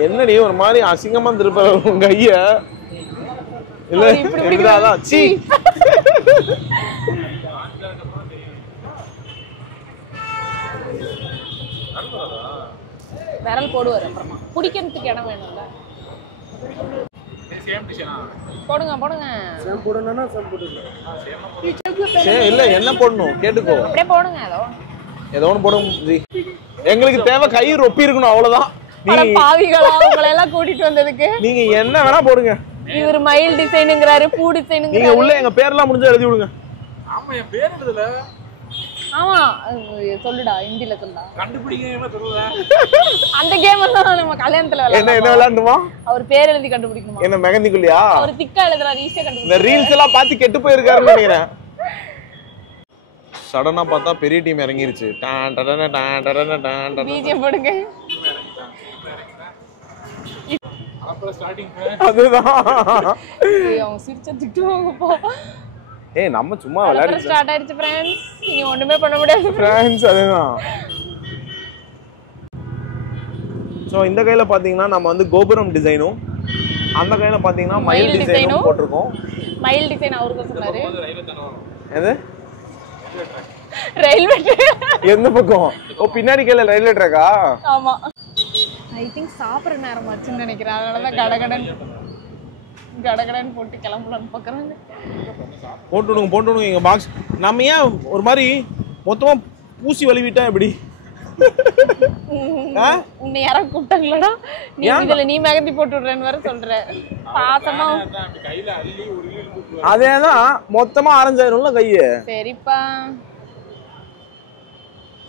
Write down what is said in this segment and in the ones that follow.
என்னடி ஒரு மாதிரி அசிங்கமா திருப்ப உங்க கைய இல்ல இப்படிதான் சீ விரல் போடுவாரு அப்புறமா குடிக்கிறதுக்கு இடம் வேணும்ல போடுங்க போடுங்க சேம் போடுனா சேம் போடுங்க சரி இல்ல என்ன போடணும் கேட்டுக்கோ அப்படியே போடுங்க ஏதோ ஒன்று போடுங்க எங்களுக்கு தேவை கை ரொப்பி இருக்கணும் அவ்வளவுதான் பாவிகளா உங்களை எல்லாம் கூட்டிட்டு வந்ததுக்கு நீங்க என்ன வேணா போடுங்க இவர் மயில் டிசைனுங்கறாரு பூ டிசைனுங்கறாரு நீங்க உள்ள எங்க பேர்லாம் முடிஞ்சா எழுதி விடுங்க ஆமா என் பேர் எழுதல ஆமா சொல்லுடா ஹிந்தில சொல்லுடா கண்டுபிடிக்கவே தெரியல அந்த கேம் எல்லாம் நம்ம கல்யாணத்துல என்ன என்ன விளையாடுமா அவர் பேர் எழுதி கண்டுபிடிக்கணுமா என்ன மெகந்திக்குள்ளியா அவர் திக்கா எழுதுறாரு ஈஸியா கண்டுபிடிக்க இந்த ரீல்ஸ் எல்லாம் பார்த்து கெட்டு போயிருக்காருன்னு நினைக்கிறேன் சடனா பார்த்தா பெரிய டீம் இறங்கிருச்சு டான் டடன டான் டடன டான் டடன பிஜிஎம் போடுங்க அப்புறம் ஸ்டார்டிங் அதுதான் அவங்க சிரிச்சா திட்டுவாங்கப்பா ஏய் நம்ம சும்மா விளையாடி ஸ்டார்ட் ஆயிடுச்சு फ्रेंड्स நீங்க ஒண்ணுமே பண்ண முடியாது फ्रेंड्स அதுதான் சோ இந்த கையில பாத்தீங்கன்னா நம்ம வந்து கோபுரம் டிசைனும் அந்த கையில பாத்தீங்கன்னா மயில் டிசைனும் போட்டுருக்கோம் மயில் டிசைன் அவருக்கு சொன்னாரு எது ரயில்வே எந்த பக்கம் ஓ பின்னாடி கையில ரயில்வே ட்ராக்கா ஆமா ஐ திங்க் சாப்பிடுற நேரம் ஆச்சுன்னு நினைக்கிறேன் அதனால தான் கடகடன் போட்டு கிளம்பலாம்னு பார்க்கறாங்க போட்டுடுங்க எங்க பாக்ஸ் நம்ம ஏன் ஒரு மாதிரி மொத்தமா பூசி வலிவிட்டா எப்படி உன்னை யாரும் கூப்பிட்டாங்களா நீ இதுல நீ மெகந்தி போட்டு விடுறேன்னு வேற சொல்ற பாசமா கையில அள்ளி ஒரு இழுத்து அதேதான் மொத்தமா ஆரஞ்சாயிரும்ல கையை சரிப்பா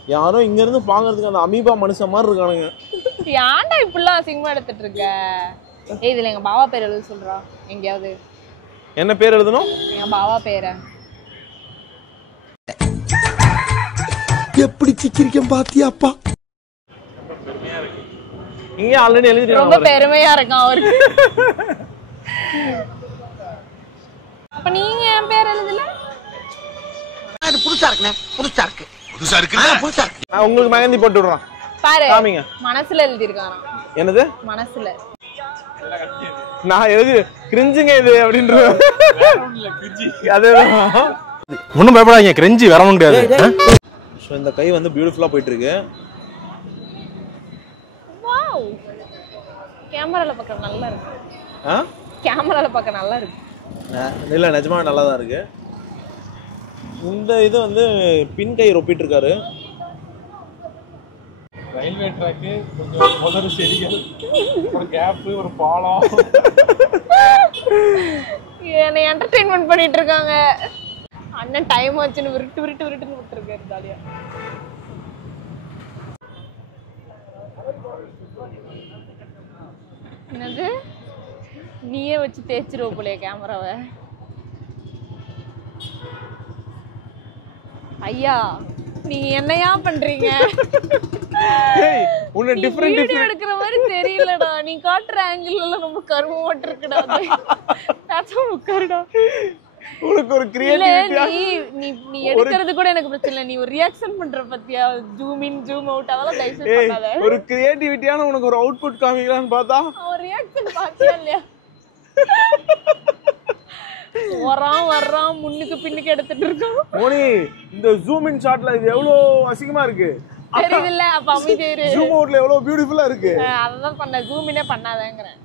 யாரோ இங்க இருந்து பாக்குறதுக்கு அந்த அமீபா மனுஷன் மாதிரி இருக்கானுங்க ஏன்டா இப்படிலாம் அசிங்கமா எடுத்துட்டு இருக்க ஏய் இதுல எங்க பாவா பேர் எழுத சொல்றா எங்கயாவது என்ன பேர் எழுதணும் எங்க பாவா பேரை எப்படி சிக்கிரிக்கம் பாத்தியாப்பா இங்க ஆல்ரெடி எழுதிருக்காங்க ரொம்ப பெருமையா இருக்கும் அவருக்கு அப்ப நீங்க என் பேர் எழுதல அது புதுசா இருக்கு நான் உங்களுக்கு மெகந்தி போட்டு விடுறேன் பாரு காமிங்க மனசுல எழுதி இருக்கானா என்னது மனசுல நான் எழுதி கிரிஞ்சுங்க இது அப்படின்ற அதேதான் ஒன்றும் பயப்படாதீங்க கிரெஞ்சி வர முடியாது ஸோ இந்த கை வந்து பியூட்டிஃபுல்லாக போயிட்டு இருக்கு வாவ் கேமரால பார்க்க நல்லா இருக்கு ஆ கேமரால பார்க்க நல்லா இருக்கு இல்லை நிஜமாக நல்லா தான் இருக்கு இந்த இது வந்து பின் கை ரொப்பிட்டு இருக்காரு ரயில்வே ட்ராக்கு கொஞ்சம் முதல் செடிகள் ஒரு கேப் ஒரு பாலம் என்னை என்டர்டெயின்மெண்ட் பண்ணிட்டு இருக்காங்க அண்ணன் டைம் வச்சுன்னு விட்டுன்னு விட்டுருக்காரு ஜாலியா என்னது நீயே வச்சு தேய்ச்சிருவ போலைய கேமராவை ஐயா நீங்க என்னையா பண்றீங்க உன்னை டிஃபரெண்ட் வீடியோ எடுக்கிற மாதிரி தெரியலடா நீ காட்டுற ஆங்கிள் எல்லாம் ரொம்ப கருமமாட்டு இருக்குடா தாத்தா உட்காருடா உனக்கு ஒரு நீ நீ எடுக்கிறது கூட எனக்கு பிரச்சனை இல்லை நீ ஒரு ரியாக்ஷன் பண்ற பத்தியா ஜூம் இன் ஜூம் அவுட் அதெல்லாம் தயவு செய்து பண்ணாத ஒரு கிரியேட்டிவிட்டியான உனக்கு ஒரு அவுட்புட் காமிக்கலாம்னு பார்த்தா ஒரு ரியாக்ஷன் பாத்தியா இல்லையா வர்றான் முன்னுக்கு பின்னுக்கு எடுத்துட்டு இருக்கோம் மோனி இந்த ஜூம் இன் ஷாட்ல இது எவ்வளவு அசிங்கமா இருக்கு தெரியுதுல்ல அப்ப அமைதி இரு ஜூம் அவுட்ல எவ்வளவு பியூட்டிஃபுல்லா இருக்கு அதான் பண்ண ஜூம் இன்னே பண்ணாதேங்கறேன்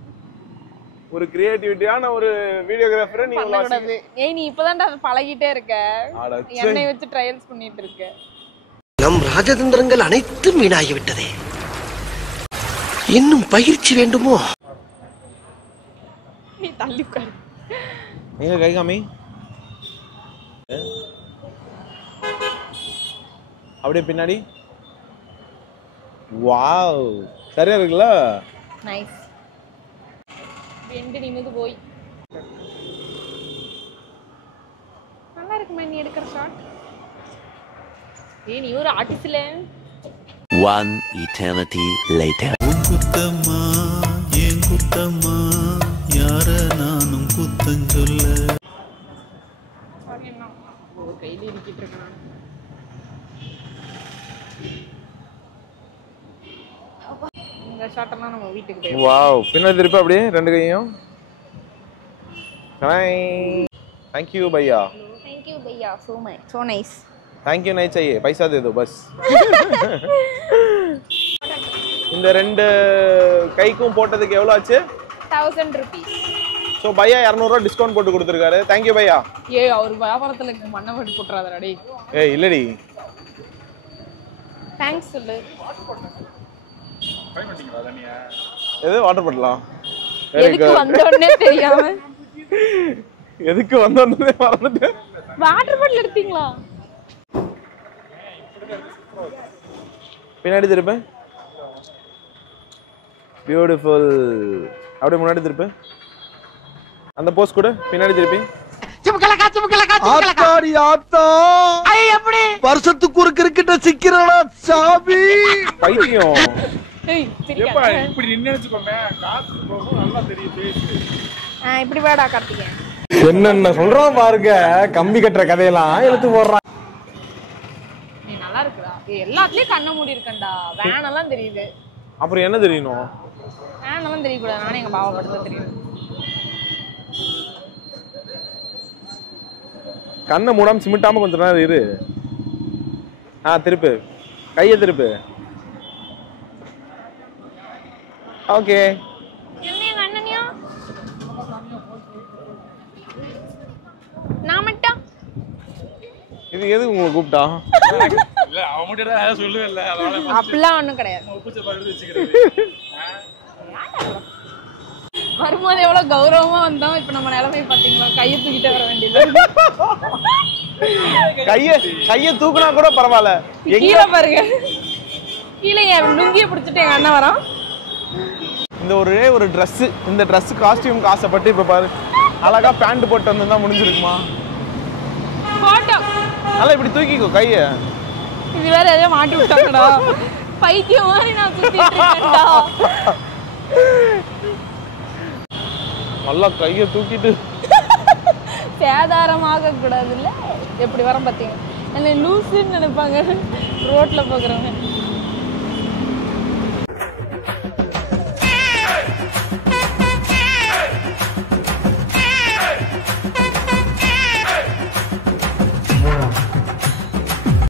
ஒரு கிரியேட்டிவிட்டியான ஒரு வீடியோகிராஃபரை நீ பண்ணக்கூடாது ஏய் நீ இப்பதான்டா பழகிட்டே இருக்க என்னை வச்சு ட்ரையல்ஸ் பண்ணிட்டு இருக்க நம் ராஜதந்திரங்கள் அனைத்தும் வீணாகிவிட்டதே இன்னும் பயிற்சி வேண்டுமோ நீ தள்ளி உட்காரு எங்க கை காமி அப்படியே பின்னாடி வாவ் சரியா இருக்குல்ல நைஸ் ரெண்டு நிமிந்து போய் நல்லா இருக்குமா நீ எடுக்கிற ஷாட் ஏய் நீ ஒரு ஆர்டிஸ்ட்ல One eternity later. குத்தம்மா ஏன் குத்தம்மா யார நானும் குத்தஞ்சொல்ல ஒரு கையில இடிக்கிட்டு இருக்கேன் இந்த ஷாட்டெல்லாம் நம்ம வீட்டுக்கு போய் வாவ், பின்னாடி திருப்பி அப்படியே ரெண்டு கையும். थैंक यू भैया. थैंक यू भैया, so nice. थैंक यू नहीं चाहिए, पैसा दे दो बस. இந்த ரெண்டு கைக்கும் போட்டதுக்கு எவ்வளவு ஆச்சு? 1000 rupees. சோ பையா 200 ரூபாய் டிஸ்கவுண்ட் போட்டு கொடுத்திருக்காரு. थैंक यू भैया. ஏய் அவர் வியாபாரத்துல மண்ணை வெட்டி போட்றாதடா டேய். ஏய் இல்லடி. தேங்க்ஸ் சொல்லு. ட்ரை பண்ணிட்டீங்களா தனியா? எது வாட்டர் பாட்டிலாம்? எதுக்கு வந்தோன்னே தெரியாம. எதுக்கு வந்தோன்னே மறந்துட்டேன். வாட்டர் பாட்டில் எடுத்தீங்களா? பின்னாடி திருப்பு. பியூட்டிஃபுல். அப்படியே முன்னாடி திருப்பு. அந்த போஸ் கூட பின்னாடி திருப்பி. ஆத்தாடி ஆத்தா எப்படி வருஷத்துக்கு ஒரு கிரிக்கெட்ட சிக்கிறடா சாமி. பைத்தியம். ஏய் ஏப்பா தெரியாது. இப்படி நின்னு வெச்சுக்கோமே காத்து போகும் நல்லா தெரியும் பேசு. இப்படி வாடா கார்த்திகேயன். என்னென்ன சொல்றான் பாருங்க, கம்பி கட்டுற கதையெல்லாம் எடுத்து போடுறான். நீ நல்லா இருக்குடா. ஏய் எல்லாத்துலயும் கண்ண மூடி இருக்கேன்டா. வேன் எல்லாம் தெரியுது. அப்புறம் என்ன தெரியணும்? வேன் எல்லாம் தெரியக்கூடாது. நானே எங்க பாவா படுத்து தெரியும். கண்ணை மூடாம சிமிட்டாம கொஞ்ச நேரம் இரு. திருப்பு. கையை திருப்பு. ஓகே. என்ன எங்க அண்ணனியா? நான் மட்டும் இது எதுக்கு உங்களை கூப்பிட்டா? இல்ல அவ மட்டும் தான் சொல்லுவே இல்ல. அதனால அப்படிலாம் ஒண்ணும் கிடையாது. உப்புச்ச பக்கத்துல வெச்சுக்கிறது. வரும்போது எவ்வளவு கௌரவமா வந்தோம். இப்ப நம்ம நிலைமை பாத்தீங்களா? கையை தூக்கிட்டு வர வேண்டியது. கைய தூக்குனா கூட பரவாயில்ல. கீழே பாருங்க. கீழே என் லுங்கிய பிடிச்சிட்டு எங்க அண்ணன் வரான். இந்த ஒரு ட்ரெஸ், இந்த ட்ரெஸ் காஸ்டியூம்க்கு ஆசைப்பட்டு இப்ப பாரு அழகா பேண்ட் போட்டு வந்திருந்தா முடிஞ்சிருக்குமா? போட்டோ நல்லா இப்படி தூக்கிக்கோ கைய. இது வேற எதையோ மாட்டி விட்டாங்கடா. பைத்தியம் மாதிரி நான் சுத்திட்டு இருக்கேன்டா. நல்லா கைய தூக்கிட்டு சேதாரமாக கூடாதுல்ல. எப்படி வரோம் பாத்தீங்க. என்ன லூசுன்னு நினைப்பாங்க ரோட்ல போகிறவங்க.